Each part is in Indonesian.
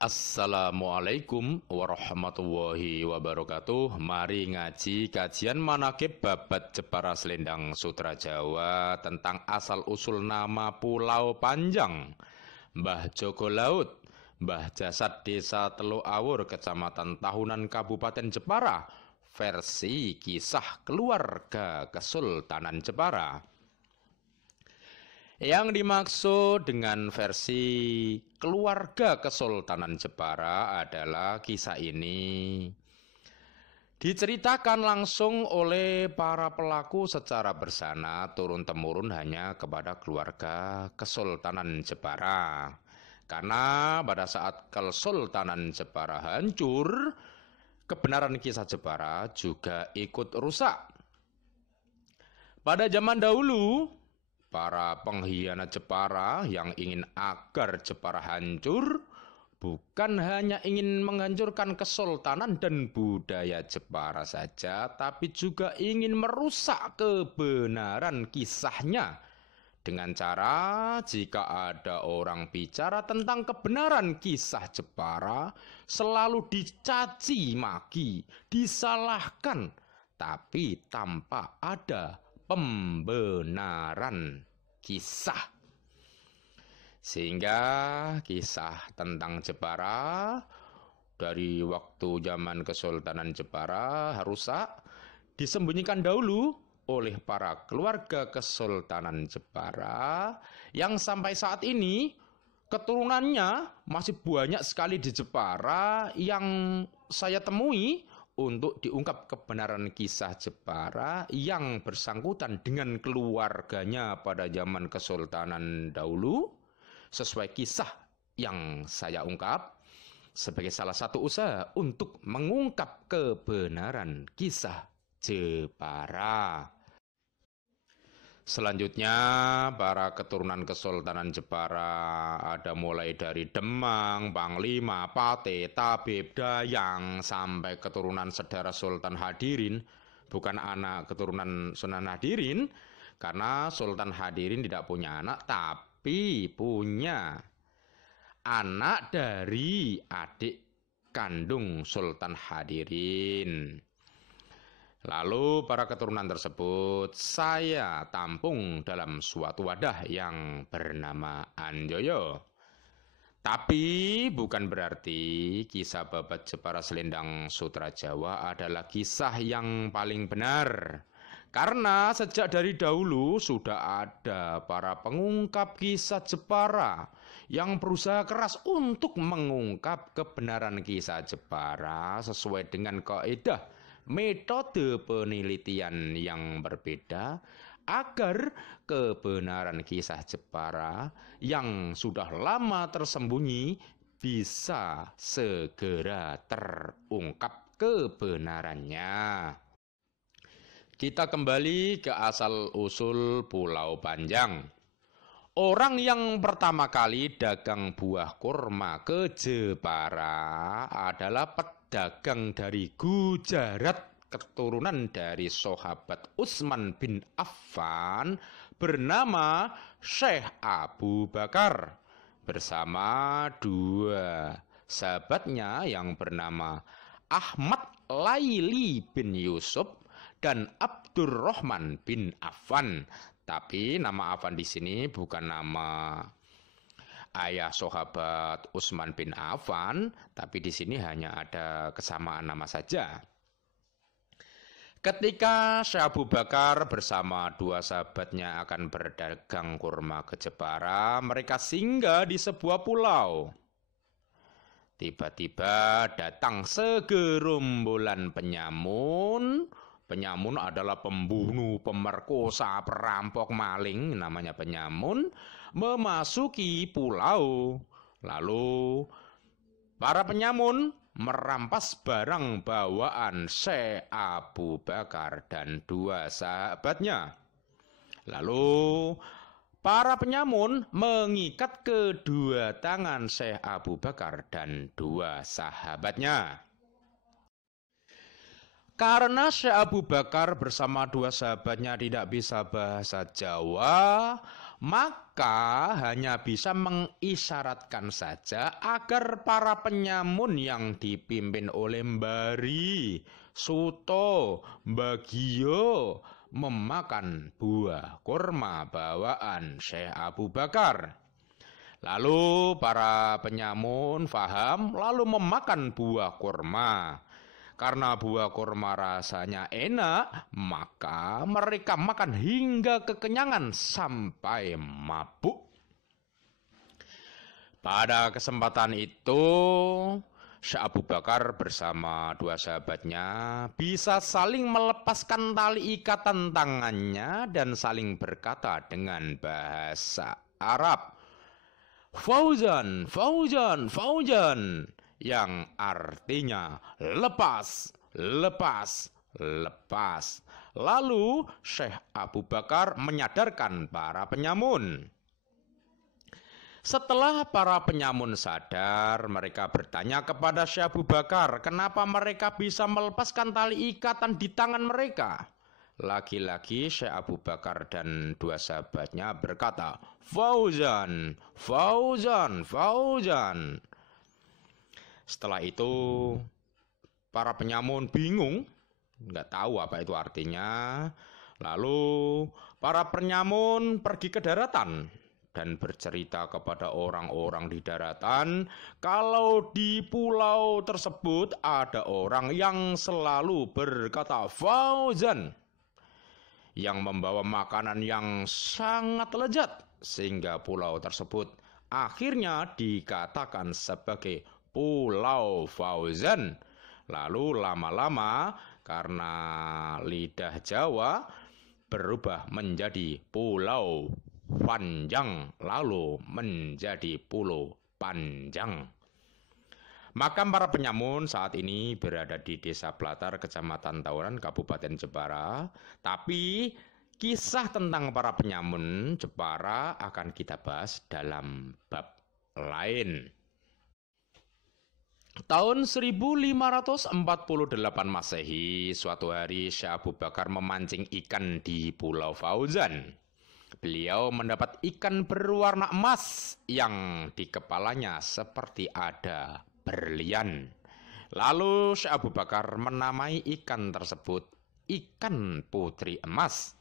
Assalamualaikum warahmatullahi wabarakatuh. Mari ngaji kajian manaqib babat Jepara Selendang Sutra Jawa tentang asal-usul nama Pulau Panjang. Mbah Joko Laut, Mbah Jasad Desa Teluk Awur, Kecamatan Tahunan, Kabupaten Jepara, versi kisah keluarga Kesultanan Jepara. Yang dimaksud dengan versi keluarga Kesultanan Jepara adalah kisah ini diceritakan langsung oleh para pelaku secara bersana turun-temurun hanya kepada keluarga Kesultanan Jepara. Karena pada saat Kesultanan Jepara hancur, kebenaran kisah Jepara juga ikut rusak. Pada zaman dahulu, para pengkhianat Jepara yang ingin agar Jepara hancur bukan hanya ingin menghancurkan kesultanan dan budaya Jepara saja, tapi juga ingin merusak kebenaran kisahnya dengan cara jika ada orang bicara tentang kebenaran kisah Jepara selalu dicaci maki, disalahkan, tapi tanpa ada pembenaran kisah. Sehingga kisah tentang Jepara dari waktu zaman Kesultanan Jepara rusak disembunyikan dahulu oleh para keluarga Kesultanan Jepara yang sampai saat ini keturunannya masih banyak sekali di Jepara yang saya temui untuk diungkap kebenaran kisah Jepara yang bersangkutan dengan keluarganya pada zaman Kesultanan dahulu, sesuai kisah yang saya ungkap sebagai salah satu usaha untuk mengungkap kebenaran kisah Jepara. Selanjutnya, para keturunan Kesultanan Jepara ada mulai dari Demang, Panglima, Pate, Tabib, Dayang, sampai keturunan saudara Sultan Hadirin, bukan anak keturunan Sunan Hadirin, karena Sultan Hadirin tidak punya anak, tapi punya anak dari adik kandung Sultan Hadirin. Lalu para keturunan tersebut saya tampung dalam suatu wadah yang bernama Anjoyo. Tapi bukan berarti kisah babat Jepara Selendang Sutra Jawa adalah kisah yang paling benar. Karena sejak dari dahulu sudah ada para pengungkap kisah Jepara yang berusaha keras untuk mengungkap kebenaran kisah Jepara sesuai dengan kaidah metode penelitian yang berbeda agar kebenaran kisah Jepara yang sudah lama tersembunyi bisa segera terungkap kebenarannya. Kita kembali ke asal-usul Pulau Panjang. Orang yang pertama kali dagang buah kurma ke Jepara adalah pedagang dari Gujarat, keturunan dari sahabat Utsman bin Affan bernama Syekh Abu Bakar bersama dua sahabatnya yang bernama Ahmad Laili bin Yusuf dan Abdurrahman bin Affan. Tapi nama Affan di sini bukan nama ayah sahabat Utsman bin Affan, tapi di sini hanya ada kesamaan nama saja. Ketika Syekh Abu Bakar bersama dua sahabatnya akan berdagang kurma ke Jepara, mereka singgah di sebuah pulau. Tiba-tiba datang segerombolan penyamun. Penyamun adalah pembunuh, pemerkosa, perampok, maling, namanya penyamun, memasuki pulau. Lalu para penyamun merampas barang bawaan Syekh Abu Bakar dan dua sahabatnya. Lalu para penyamun mengikat kedua tangan Syekh Abu Bakar dan dua sahabatnya. Karena Syekh Abu Bakar bersama dua sahabatnya tidak bisa bahasa Jawa, maka hanya bisa mengisyaratkan saja agar para penyamun yang dipimpin oleh Mbari, Suto, Bagio memakan buah kurma bawaan Syekh Abu Bakar. Lalu para penyamun faham lalu memakan buah kurma. Karena buah kurma rasanya enak, maka mereka makan hingga kekenyangan sampai mabuk. Pada kesempatan itu, Syekh Abu Bakar bersama dua sahabatnya bisa saling melepaskan tali ikatan tangannya dan saling berkata dengan bahasa Arab, Fauzan, Fauzan, Fauzan, yang artinya lepas, lepas, lepas. Lalu Syekh Abu Bakar menyadarkan para penyamun. Setelah para penyamun sadar, mereka bertanya kepada Syekh Abu Bakar, kenapa mereka bisa melepaskan tali ikatan di tangan mereka? Lagi-lagi Syekh Abu Bakar dan dua sahabatnya berkata, Fauzan, Fauzan, Fauzan. Setelah itu, para penyamun bingung, nggak tahu apa itu artinya. Lalu, para penyamun pergi ke daratan dan bercerita kepada orang-orang di daratan kalau di pulau tersebut ada orang yang selalu berkata Fauzan, yang membawa makanan yang sangat lezat, sehingga pulau tersebut akhirnya dikatakan sebagai Pulau Fauzan. Lalu lama-lama karena lidah Jawa berubah menjadi Pulau Panjang, lalu menjadi Pulau Panjang. Makam para penyamun saat ini berada di Desa Blatar, Kecamatan Tauran, Kabupaten Jepara. Tapi kisah tentang para penyamun Jepara akan kita bahas dalam bab lain. Tahun 1548 Masehi, suatu hari Syekh Abu Bakar memancing ikan di Pulau Fauzan. Beliau mendapat ikan berwarna emas yang di kepalanya seperti ada berlian. Lalu Syekh Abu Bakar menamai ikan tersebut ikan putri emas.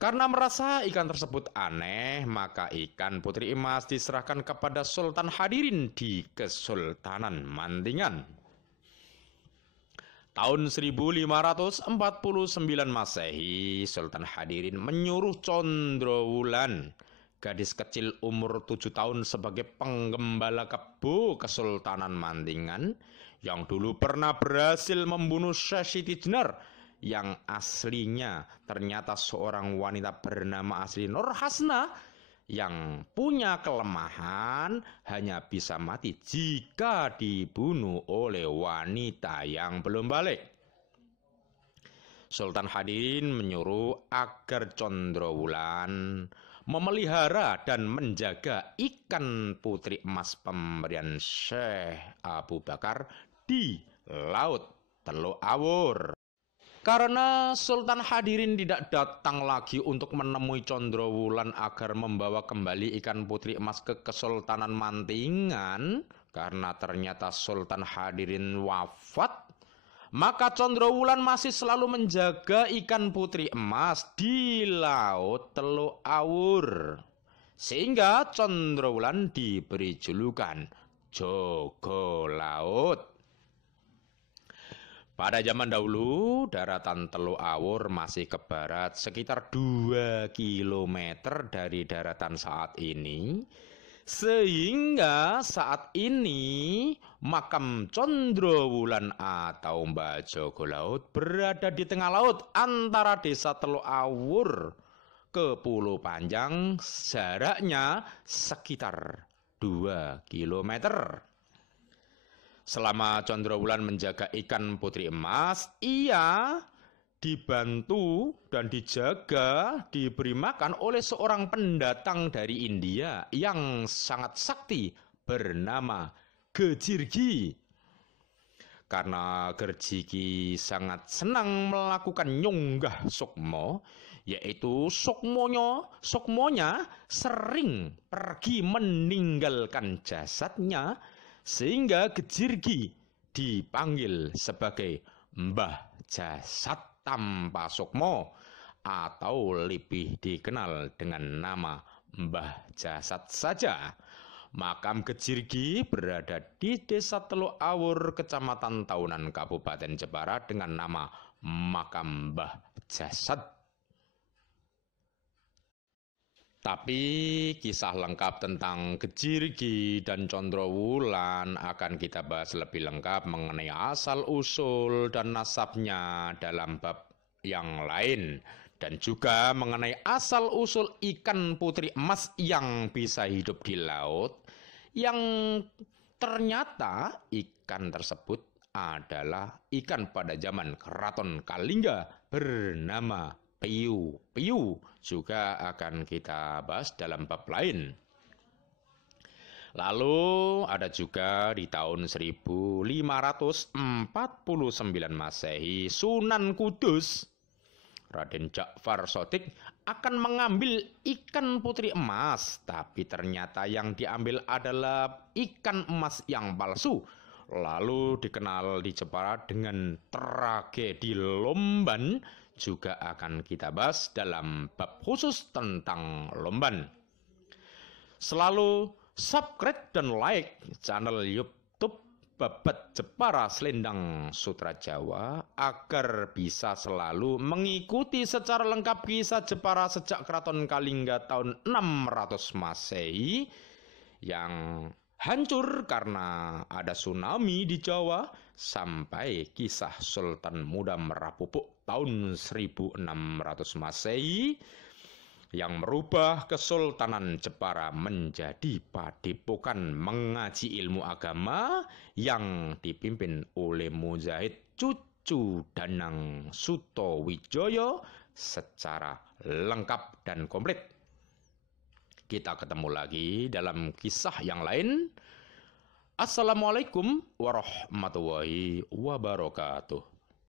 Karena merasa ikan tersebut aneh, maka ikan putri emas diserahkan kepada Sultan Hadirin di Kesultanan Mantingan. Tahun 1549 Masehi, Sultan Hadirin menyuruh Condrowulan, gadis kecil umur 7 tahun sebagai penggembala kebo Kesultanan Mantingan, yang dulu pernah berhasil membunuh Syekh Siti Jenar, yang aslinya ternyata seorang wanita bernama asli Nur Hasna, yang punya kelemahan hanya bisa mati jika dibunuh oleh wanita yang belum balik. Sultan Hadirin menyuruh agar Condrowulan memelihara dan menjaga ikan putri emas pemberian Syekh Abu Bakar di Laut Teluk Awur. Karena Sultan Hadirin tidak datang lagi untuk menemui Condrowulan agar membawa kembali ikan putri emas ke Kesultanan Mantingan, karena ternyata Sultan Hadirin wafat, maka Condrowulan masih selalu menjaga ikan putri emas di Laut Teluk Awur. Sehingga Condrowulan diberi julukan Jogo Laut. Pada zaman dahulu, daratan Teluk Awur masih ke barat sekitar 2 km dari daratan saat ini. Sehingga saat ini makam Condrowulan atau Mbah Jogo Laut berada di tengah laut antara desa Teluk Awur ke Pulau Panjang, jaraknya sekitar 2 km. Selama Condrowulan menjaga ikan putri emas, ia dibantu dan dijaga, diberi makan oleh seorang pendatang dari India yang sangat sakti bernama Gejirgi. Karena Gejirgi sangat senang melakukan nyonggah sukmo, yaitu Sukmonya sering pergi meninggalkan jasadnya, sehingga Gejirgi dipanggil sebagai Mbah Jasad Tanpa Sukmo, atau lebih dikenal dengan nama Mbah Jasad saja. Makam Gejirgi berada di Desa Teluk Awur, Kecamatan Taunan, Kabupaten Jepara, dengan nama Makam Mbah Jasad. Tapi kisah lengkap tentang Gejirgi dan Condrowulan akan kita bahas lebih lengkap mengenai asal-usul dan nasabnya dalam bab yang lain, dan juga mengenai asal-usul ikan putri emas yang bisa hidup di laut, yang ternyata ikan tersebut adalah ikan pada zaman Keraton Kalingga bernama Piu. Piu juga akan kita bahas dalam bab lain. Lalu ada juga di tahun 1549 Masehi, Sunan Kudus Raden Ja'far Shadiq akan mengambil ikan putri emas, tapi ternyata yang diambil adalah ikan emas yang palsu. Lalu dikenal di Jepara dengan tragedi Lomban, juga akan kita bahas dalam bab khusus tentang Lomban. Selalu subscribe dan like channel YouTube Babat Jepara Selendang Sutra Jawa agar bisa selalu mengikuti secara lengkap kisah Jepara sejak Keraton Kalingga tahun 600 Masehi yang hancur karena ada tsunami di Jawa, sampai kisah Sultan Muda Merapupuk tahun 1600 Masehi yang merubah Kesultanan Jepara menjadi padepokan mengaji ilmu agama yang dipimpin oleh Mujahid cucu Danang Sutawijaya secara lengkap dan komplit. Kita ketemu lagi dalam kisah yang lain. Assalamualaikum warahmatullahi wabarakatuh.